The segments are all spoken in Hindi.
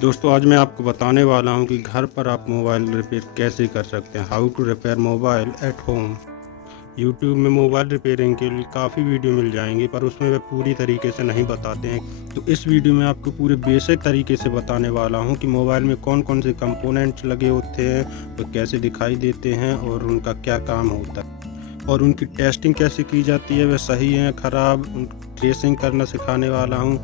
दोस्तों आज मैं आपको बताने वाला हूं कि घर पर आप मोबाइल रिपेयर कैसे कर सकते हैं। How to repair mobile at home. YouTube में मोबाइल रिपेयरिंग के लिए काफ़ी वीडियो मिल जाएंगे, पर उसमें वे पूरी तरीके से नहीं बताते हैं। तो इस वीडियो में आपको पूरे बेसिक तरीके से बताने वाला हूं कि मोबाइल में कौन कौन से कंपोनेंट्स लगे होते हैं, वो कैसे दिखाई देते हैं और उनका क्या काम होता है और उनकी टेस्टिंग कैसे की जाती है, वे सही हैं ख़राब, ट्रेसिंग करना सिखाने वाला हूँ।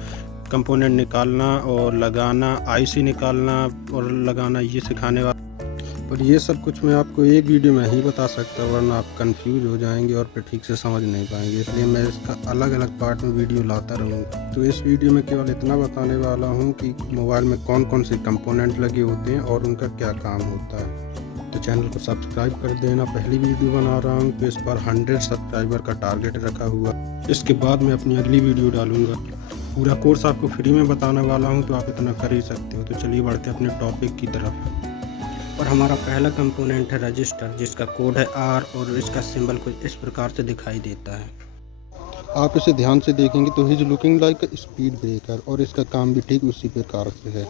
कंपोनेंट निकालना और लगाना, आईसी निकालना और लगाना, ये सिखाने वाला। और ये सब कुछ मैं आपको एक वीडियो में ही बता सकता, वरना आप कंफ्यूज हो जाएंगे और फिर ठीक से समझ नहीं पाएंगे। इसलिए मैं इसका अलग अलग पार्ट में वीडियो लाता रहूँगा। तो इस वीडियो में केवल इतना बताने वाला हूँ कि मोबाइल में कौन कौन से कंपोनेंट लगे होते हैं और उनका क्या काम होता है। तो चैनल को सब्सक्राइब कर देना। पहली वीडियो बना रहा हूँ तो इस पर 100 सब्सक्राइबर का टारगेट रखा हुआ। इसके बाद मैं अपनी अगली वीडियो डालूँगा। पूरा कोर्स आपको फ्री में बताने वाला हूं, तो आप इतना कर ही सकते हो। तो चलिए बढ़ते हैं अपने टॉपिक की तरफ। और हमारा पहला कंपोनेंट है रजिस्टर, जिसका कोड है आर और इसका सिंबल कुछ इस प्रकार से दिखाई देता है। आप इसे ध्यान से देखेंगे तो ही लुकिंग लाइक स्पीड ब्रेकर, और इसका काम भी ठीक उसी प्रकार से है।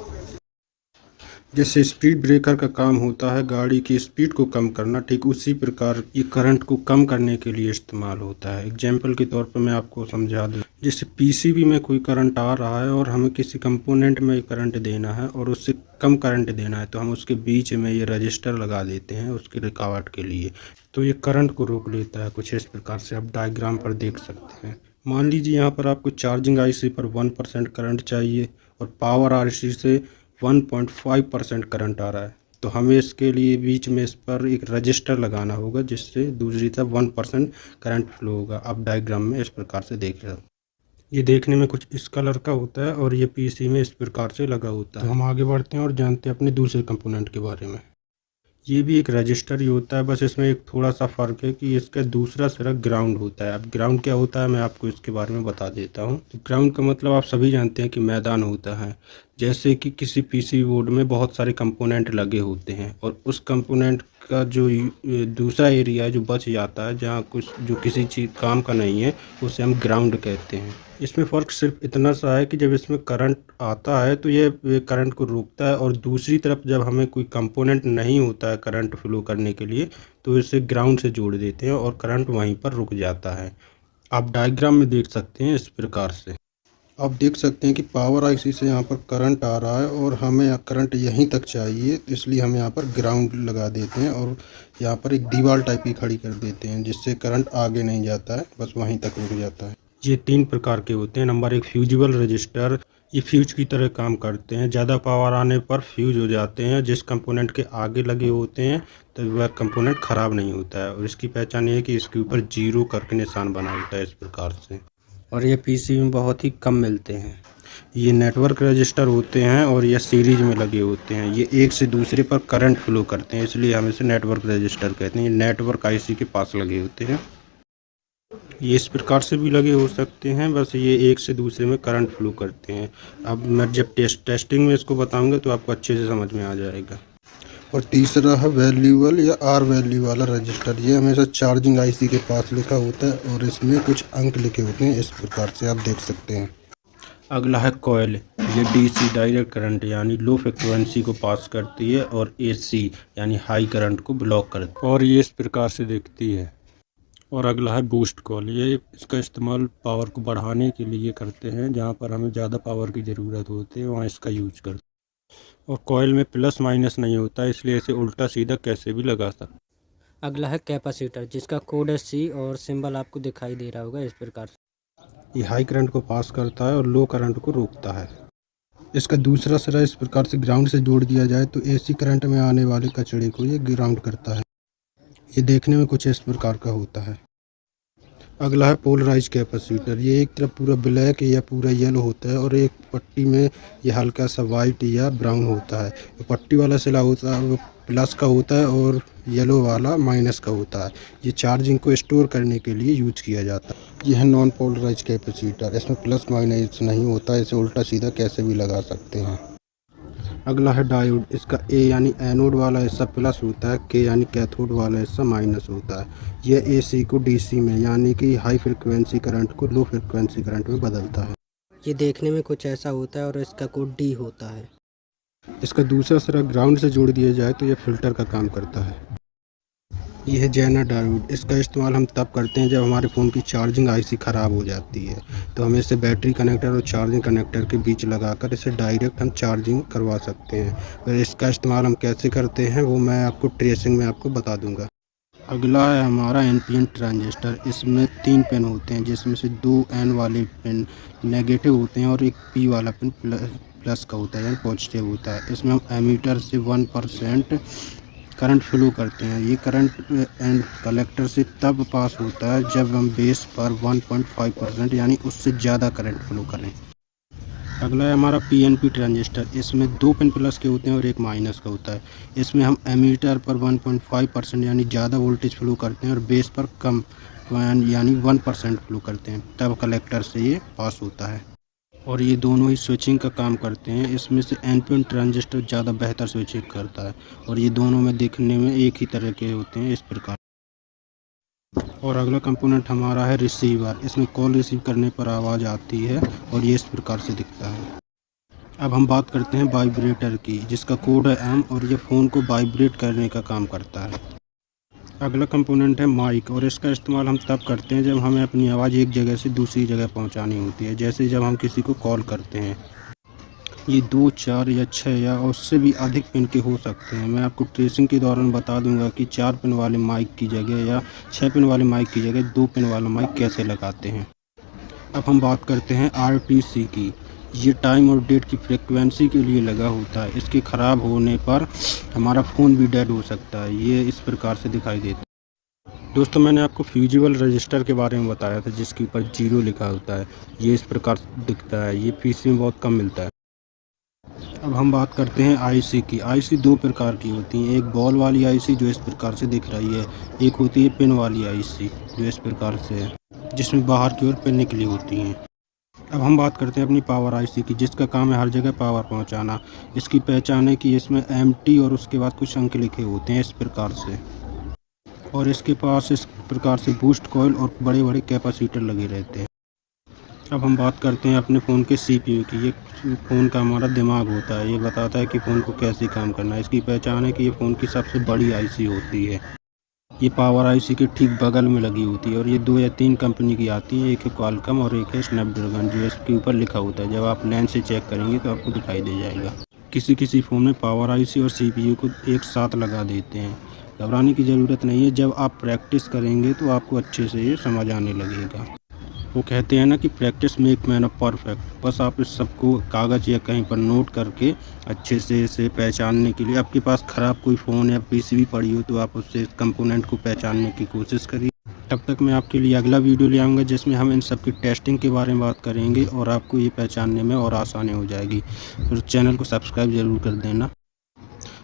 जैसे स्पीड ब्रेकर का काम होता है गाड़ी की स्पीड को कम करना, ठीक उसी प्रकार ये करंट को कम करने के लिए इस्तेमाल होता है। एग्जाम्पल के तौर पर मैं आपको समझा दूं, जैसे पीसीबी में कोई करंट आ रहा है और हमें किसी कंपोनेंट में करंट देना है और उससे कम करंट देना है, तो हम उसके बीच में ये रजिस्टर लगा देते हैं उसकी रुकावट के लिए। तो ये करंट को रोक लेता है कुछ इस प्रकार से, आप डायग्राम पर देख सकते हैं। मान लीजिए यहाँ पर आपको चार्जिंग आईसी पर 1% करंट चाहिए और पावर आईसी से 1.5% करंट आ रहा है, तो हमें इसके लिए बीच में इस पर एक रजिस्टर लगाना होगा जिससे दूसरी तरफ 1% करंट फ्लो होगा। आप डायग्राम में इस प्रकार से देख रहे हो। ये देखने में कुछ इस कलर का होता है और ये पीसी में इस प्रकार से लगा होता है। तो हम आगे बढ़ते हैं और जानते हैं अपने दूसरे कंपोनेंट के बारे में। ये भी एक रजिस्टर ही होता है, बस इसमें एक थोड़ा सा फ़र्क है कि इसका दूसरा सिरा ग्राउंड होता है। अब ग्राउंड क्या होता है मैं आपको इसके बारे में बता देता हूँ। तो ग्राउंड का मतलब आप सभी जानते हैं कि मैदान होता है। जैसे कि किसी पीसी बोर्ड में बहुत सारे कंपोनेंट लगे होते हैं और उस कंपोनेंट का जो दूसरा एरिया जो बच जाता है, जहाँ कुछ जो किसी चीज़ काम का नहीं है, उसे हम ग्राउंड कहते हैं। इसमें फ़र्क सिर्फ इतना सा है कि जब इसमें करंट आता है तो ये करंट को रोकता है, और दूसरी तरफ जब हमें कोई कंपोनेंट नहीं होता है करंट फ्लो करने के लिए, तो इसे ग्राउंड से जोड़ देते हैं और करंट वहीं पर रुक जाता है। आप डायग्राम में देख सकते हैं इस प्रकार से। आप देख सकते हैं कि पावर आईसी से यहाँ पर करंट आ रहा है और हमें करंट यहीं तक चाहिए, तो इसलिए हम यहाँ पर ग्राउंड लगा देते हैं और यहाँ पर एक दीवार टाइप की खड़ी कर देते हैं, जिससे करंट आगे नहीं जाता है, बस वहीं तक रुक जाता है। ये 3 प्रकार के होते हैं। नंबर 1 फ्यूजिबल रजिस्टर, ये फ्यूज की तरह काम करते हैं। ज़्यादा पावर आने पर फ्यूज हो जाते हैं। जिस कंपोनेंट के आगे लगे होते हैं तो वह कंपोनेंट ख़राब नहीं होता है, और इसकी पहचान ये है कि इसके ऊपर जीरो करके निशान बना होता है इस प्रकार से। और ये पीसी में बहुत ही कम मिलते हैं। ये नेटवर्क रजिस्टर होते हैं और ये सीरीज में लगे होते हैं। ये एक से दूसरे पर करंट फ्लो करते हैं, इसलिए हम इसे नेटवर्क रजिस्टर कहते हैं। ये नेटवर्क आईसी के पास लगे होते हैं। ये इस प्रकार से भी लगे हो सकते हैं, बस ये एक से दूसरे में करंट फ्लो करते हैं। अब मैं जब टेस्टिंग में इसको बताऊंगा तो आपको अच्छे से समझ में आ जाएगा। और तीसरा है वैल्यूबल या आर वैल्यू वाला रजिस्टर। ये हमेशा चार्जिंग आईसी के पास लिखा होता है और इसमें कुछ अंक लिखे होते हैं, इस प्रकार से आप देख सकते हैं। अगला है कॉइल। ये डीसी डायरेक्ट करंट यानी लो फ्रिक्वेंसी को पास करती है और एसी यानी हाई करंट को ब्लॉक करती है, और ये इस प्रकार से दिखती है। और अगला है बूस्ट कॉइल। ये इसका इस्तेमाल पावर को बढ़ाने के लिए करते हैं, जहाँ पर हमें ज़्यादा पावर की ज़रूरत होती है वहाँ इसका यूज करते हैं। और कॉइल में प्लस माइनस नहीं होता, इसलिए इसे उल्टा सीधा कैसे भी लगा सकते। अगला है कैपेसिटर, जिसका कोड है सी और सिंबल आपको दिखाई दे रहा होगा इस प्रकार से। ये हाई करंट को पास करता है और लो करंट को रोकता है। इसका दूसरा सिरा इस प्रकार से ग्राउंड से जोड़ दिया जाए तो एसी करंट में आने वाले कचरे को ये ग्राउंड करता है। ये देखने में कुछ इस प्रकार का होता है। अगला है पोलराइज कैपेसिटर। ये एक तरफ पूरा ब्लैक या पूरा येलो होता है और एक पट्टी में ये हल्का सा वाइट या ब्राउन होता है। जो पट्टी वाला सिला होता है वो प्लस का होता है और येलो वाला माइनस का होता है। ये चार्जिंग को स्टोर करने के लिए यूज किया जाता है। यह है नॉन पोलराइज कैपेसिटर। इसमें प्लस माइनस नहीं होता, इसे उल्टा सीधा कैसे भी लगा सकते हैं। अगला है डायोड। इसका ए यानी एनोड वाला हिस्सा प्लस होता है, के यानी कैथोड वाला हिस्सा माइनस होता है। यह एसी को डीसी में यानी कि हाई फ्रिक्वेंसी करंट को लो फ्रिक्वेंसी करंट में बदलता है। ये देखने में कुछ ऐसा होता है और इसका कोड डी होता है। इसका दूसरा सिरा ग्राउंड से जोड़ दिया जाए तो ये फ़िल्टर का काम करता है। ये है जेनर डायोड। इसका इस्तेमाल हम तब करते हैं जब हमारे फ़ोन की चार्जिंग आईसी ख़राब हो जाती है, तो हम इसे बैटरी कनेक्टर और चार्जिंग कनेक्टर के बीच लगाकर इसे डायरेक्ट हम चार्जिंग करवा सकते हैं। फिर इसका इस्तेमाल हम कैसे करते हैं वो मैं आपको ट्रेसिंग में आपको बता दूंगा। अगला है हमारा एनपीएन ट्रांजिस्टर। इसमें 3 पिन होते हैं, जिसमें से 2 एन वाले पिन नेगेटिव होते हैं और एक पी वाला पिन प्लस का होता है, यानी पॉजिटिव होता है। इसमें हम एमीटर से 1% करंट फ्लो करते हैं। ये करंट एंड कलेक्टर से तब पास होता है जब हम बेस पर 1.5% यानी उससे ज़्यादा करंट फ्लो करें। अगला है हमारा पीएनपी ट्रांजिस्टर। इसमें 2 पिन प्लस के होते हैं और एक माइनस का होता है। इसमें हम एमीटर पर 1.5% यानी ज़्यादा वोल्टेज फ्लो करते हैं और बेस पर कम यानी 1% फ्लो करते हैं, तब कलेक्टर से ये पास होता है। और ये दोनों ही स्विचिंग का काम करते हैं। इसमें से एनपीएन ट्रांजिस्टर ज़्यादा बेहतर स्विचिंग करता है और ये दोनों में देखने में एक ही तरह के होते हैं, इस प्रकार। और अगला कंपोनेंट हमारा है रिसीवर। इसमें कॉल रिसीव करने पर आवाज़ आती है और ये इस प्रकार से दिखता है। अब हम बात करते हैं वाइब्रेटर की, जिसका कोड है एम और ये फ़ोन को वाइब्रेट करने का काम करता है। अगला कंपोनेंट है माइक और इसका इस्तेमाल हम तब करते हैं जब हमें अपनी आवाज़ एक जगह से दूसरी जगह पहुंचानी होती है, जैसे जब हम किसी को कॉल करते हैं। ये 2, 4 या 6 या उससे भी अधिक पिन के हो सकते हैं। मैं आपको ट्रेसिंग के दौरान बता दूंगा कि 4 पिन वाले माइक की जगह या 6 पिन वाले माइक की जगह 2 पिन वाला माइक कैसे लगाते हैं। अब हम बात करते हैं आरटीसी की। ये टाइम और डेट की फ्रिक्वेंसी के लिए लगा होता है। इसके ख़राब होने पर हमारा फ़ोन भी डेड हो सकता है। ये इस प्रकार से दिखाई देता है। दोस्तों, मैंने आपको फ्यूजिबल रजिस्टर के बारे में बताया था, जिसके ऊपर 0 लिखा होता है। ये इस प्रकार दिखता है। ये पीसी में बहुत कम मिलता है। अब हम बात करते हैं आईसी की। आईसी 2 प्रकार की होती हैं। एक बॉल वाली आईसी जो इस प्रकार से दिख रही है, एक होती है पिन वाली आईसी जो इस प्रकार से है, जिसमें बाहर की ओर पिन निकली होती हैं। अब हम बात करते हैं अपनी पावर आईसी की, जिसका काम है हर जगह पावर पहुंचाना। इसकी पहचान है कि इसमें एमटी और उसके बाद कुछ अंक लिखे होते हैं इस प्रकार से, और इसके पास इस प्रकार से बूस्ट कॉइल और बड़े बड़े कैपेसिटर लगे रहते हैं। अब हम बात करते हैं अपने फ़ोन के सीपीयू की। ये फ़ोन का हमारा दिमाग होता है। ये बताता है कि फ़ोन को कैसे काम करना है। इसकी पहचान है कि ये फ़ोन की सबसे बड़ी आईसी होती है। ये पावर आईसी के ठीक बगल में लगी होती है और ये 2 या 3 कंपनी की आती है। एक है क्वालकॉम और एक है स्नैपड्रैगन, जो इसके ऊपर लिखा होता है। जब आप लेंस से चेक करेंगे तो आपको दिखाई दे जाएगा। किसी किसी फ़ोन में पावर आईसी और सीपीयू को एक साथ लगा देते हैं। घबराने की ज़रूरत नहीं है। जब आप प्रैक्टिस करेंगे तो आपको अच्छे से ये समझ आने लगेगा। वो कहते हैं ना कि practice make man of perfect. बस आप इस सबको कागज़ या कहीं पर नोट करके अच्छे से इसे पहचानने के लिए, आपके पास ख़राब कोई फ़ोन या पीसी पड़ी हो तो आप उससे इस कंपोनेंट को पहचानने की कोशिश करिए। तब तक मैं आपके लिए अगला वीडियो ले आऊँगा, जिसमें हम इन सब की टेस्टिंग के बारे में बात करेंगे और आपको ये पहचानने में और आसानी हो जाएगी। फिर चैनल को सब्सक्राइब ज़रूर कर देना।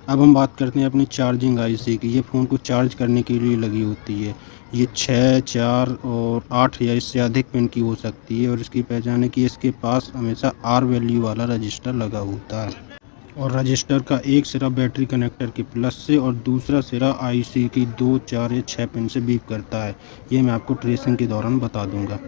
अब हम बात करते हैं अपनी चार्जिंग आईसी की। ये फ़ोन को चार्ज करने के लिए लगी होती है। ये 6, 4 और 8 या इससे अधिक पिन की हो सकती है और इसकी पहचान है कि इसके पास हमेशा आर वैल्यू वाला रजिस्टर लगा होता है और रजिस्टर का एक सिरा बैटरी कनेक्टर के प्लस से और दूसरा सिरा आईसी की 2, 4 या 6 पिन से बीप करता है। ये मैं आपको ट्रेसिंग के दौरान बता दूंगा।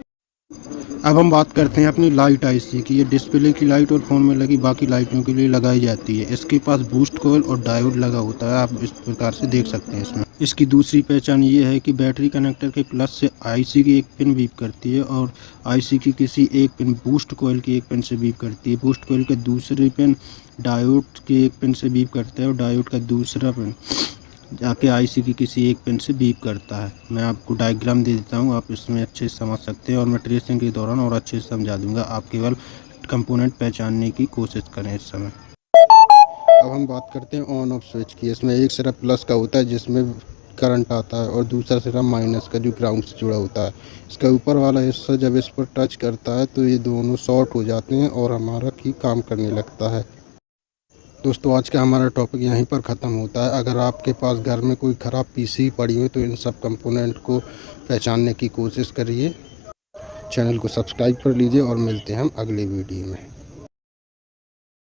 अब हम बात करते हैं अपनी लाइट आईसी की। ये डिस्प्ले की लाइट और फ़ोन में लगी बाकी लाइटों के लिए लगाई जाती है। इसके पास बूस्ट कॉइल और डायोड लगा होता है, आप इस प्रकार से देख सकते हैं इसमें। इसकी दूसरी पहचान ये है कि बैटरी कनेक्टर के प्लस से आईसी की एक पिन बीप करती है और आईसी की किसी एक पिन बूस्ट कॉइल की एक पिन से बीप करती है। बूस्ट कॉइल के दूसरी पिन डायोड के एक पिन से बीप करता है और डायोड का दूसरा पिन जाके आईसी की किसी एक पिन से बीप करता है। मैं आपको डायग्राम दे देता हूँ, आप इसमें अच्छे से समझ सकते हैं और मैं ट्रेसिंग के दौरान और अच्छे से समझा दूंगा। आप केवल कंपोनेंट पहचानने की कोशिश करें इस समय। अब हम बात करते हैं ऑन ऑफ स्विच की। इसमें एक सिरा प्लस का होता है जिसमें करंट आता है और दूसरा सिरा माइनस का जो ग्राउंड से जुड़ा होता है। इसका ऊपर वाला हिस्सा जब इस पर टच करता है तो ये दोनों शॉर्ट हो जाते हैं और हमारा की काम करने लगता है। दोस्तों, आज का हमारा टॉपिक यहीं पर ख़त्म होता है। अगर आपके पास घर में कोई ख़राब पीसी पड़ी हो तो इन सब कंपोनेंट को पहचानने की कोशिश करिए। चैनल को सब्सक्राइब कर लीजिए और मिलते हैं हम अगले वीडियो में।